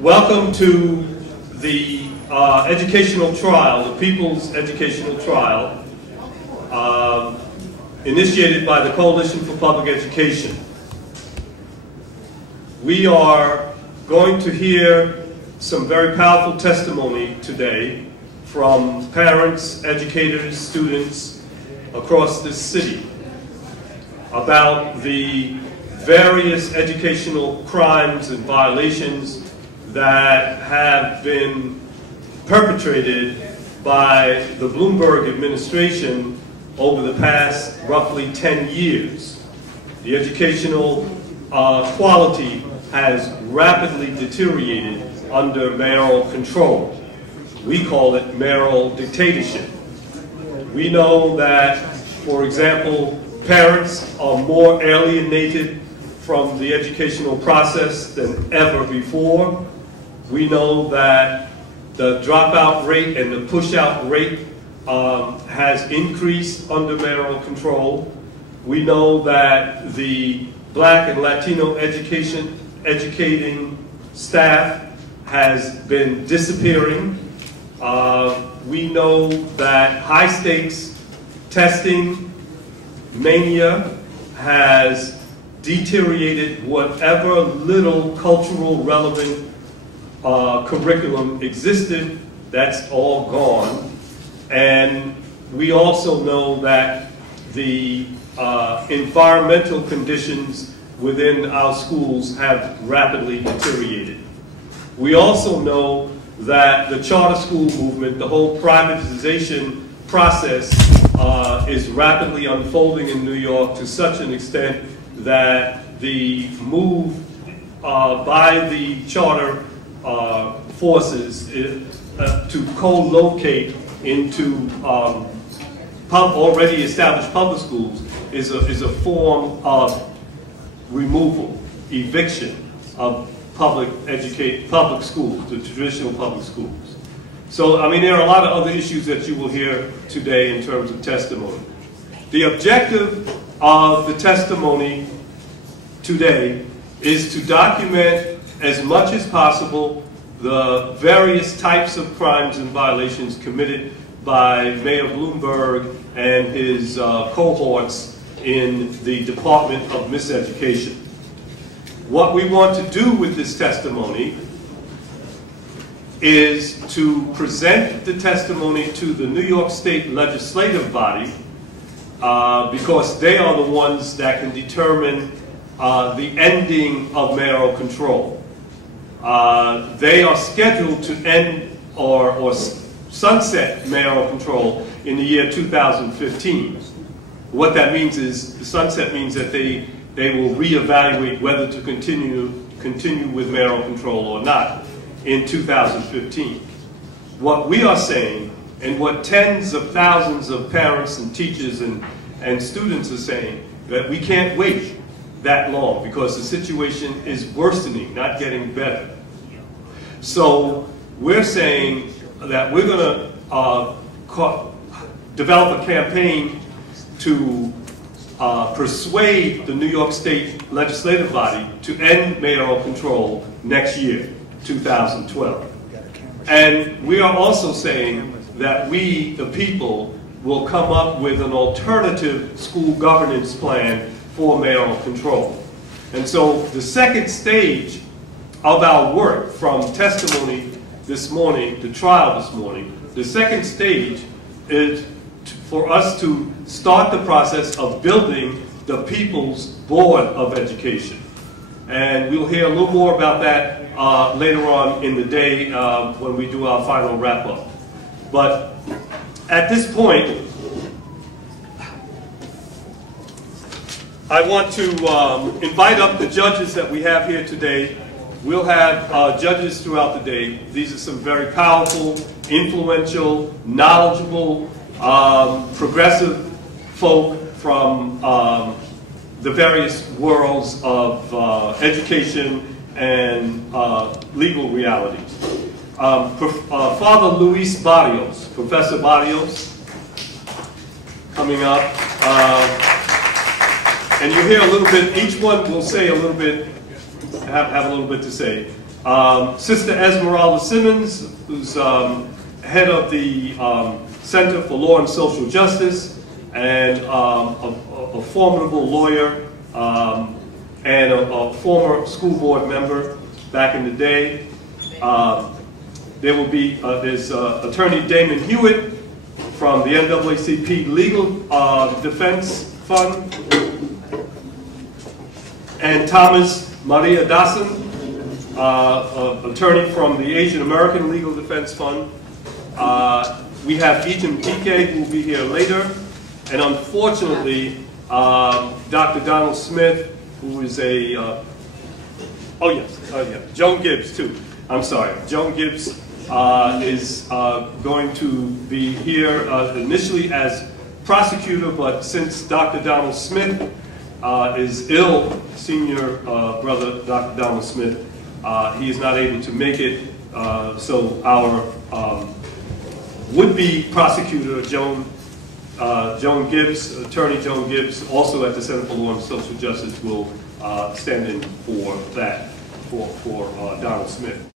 Welcome to the educational trial, the People's Educational Trial, initiated by the Coalition for Public Education. We are going to hear some very powerful testimony today from parents, educators, students across this city about the various educational crimes and violations that have been perpetrated by the Bloomberg administration over the past roughly 10 years. The educational quality has rapidly deteriorated under mayoral control. We call it mayoral dictatorship. We know that, for example, parents are more alienated from the educational process than ever before. We know that the dropout rate and the push-out rate has increased under mayoral control. We know that the Black and Latino educating staff has been disappearing. We know that high-stakes testing mania has deteriorated whatever little cultural relevant curriculum existed. That's all gone. And we also know that the environmental conditions within our schools have rapidly deteriorated. We also know that the charter school movement, the whole privatization process, is rapidly unfolding in New York to such an extent that the move by the charter forces to co-locate into already established public schools is a form of removal, eviction of public schools, the traditional public schools. So, I mean, there are a lot of other issues that you will hear today in terms of testimony. The objective of the testimony today is to document as much as possible the various types of crimes and violations committed by Mayor Bloomberg and his cohorts in the Department of Miseducation. What we want to do with this testimony is to present the testimony to the New York State legislative body because they are the ones that can determine the ending of mayoral control. They are scheduled to end or sunset mayoral control in the year 2015. What that means is, the sunset means that they will reevaluate whether to continue with mayoral control or not in 2015. What we are saying, and what tens of thousands of parents and teachers and students are saying, that we can't wait that long because the situation is worsening, not getting better. So we're saying that we're going to develop a campaign to persuade the New York State legislative body to end mayoral control next year, 2012. And we are also saying that we, the people, will come up with an alternative school governance plan for mayoral control. And so the second stage of our work from testimony this morning to trial this morning, the second stage is for us to start the process of building the People's Board of Education. And we'll hear a little more about that later on in the day when we do our final wrap-up. But at this point, I want to invite up the judges that we have here today. We'll have judges throughout the day. These are some very powerful, influential, knowledgeable, progressive folk from the various worlds of education and legal realities. Father Luis Barrios, Professor Barrios, coming up. And you hear a little bit, each one will say a little bit, have a little bit to say. Sister Esmeralda Simmons, who's head of the Center for Law and Social Justice, and a formidable lawyer, and a former school board member back in the day. There will be, there's Attorney Damon Hewitt from the NAACP Legal Defense Fund, and Thomas Maria Dassen, attorney from the Asian American Legal Defense Fund. We have Ethan Pique, who will be here later, and unfortunately, Dr. Donald Smith, who is a, Joan Gibbs too. I'm sorry, Joan Gibbs is going to be here initially as prosecutor, but since Dr. Donald Smith is ill, senior brother Dr. Donald Smith, he is not able to make it, so our would-be prosecutor, Joan Gibbs, Attorney Joan Gibbs, also at the Center for Law and Social Justice, will stand in for that, for Donald Smith.